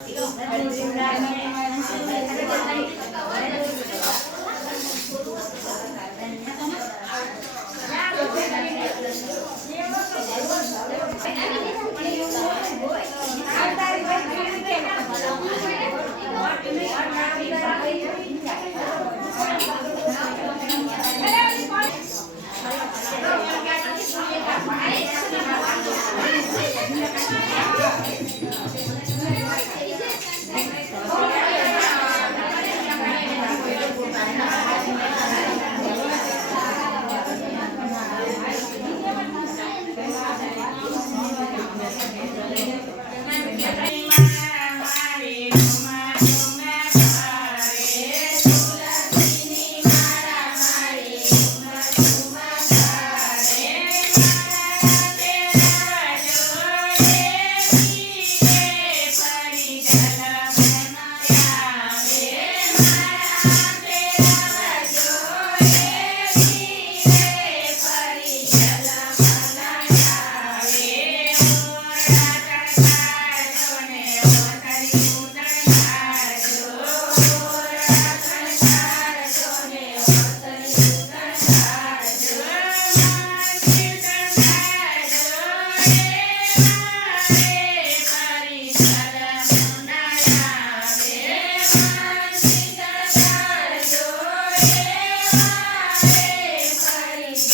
Hãy subscribe không bỏ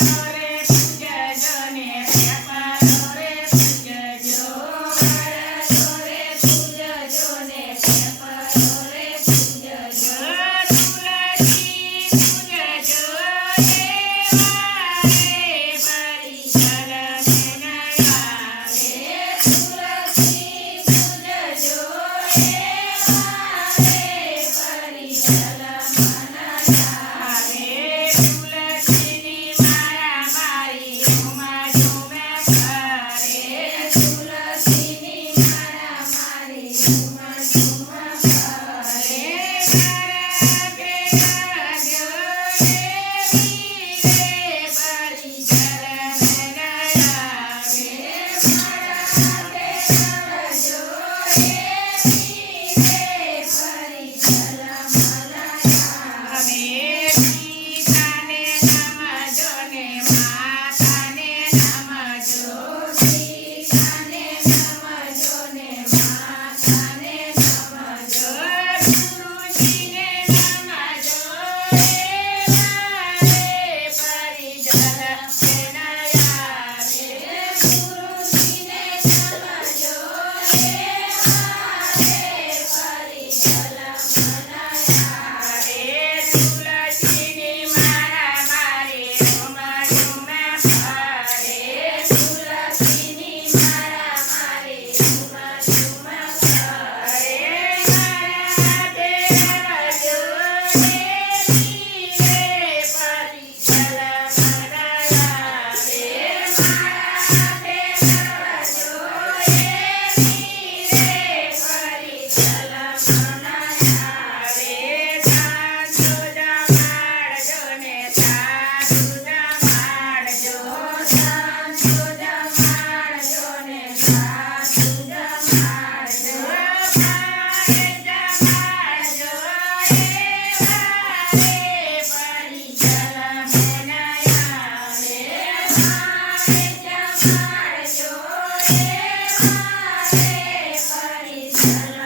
Yeah. Yeah.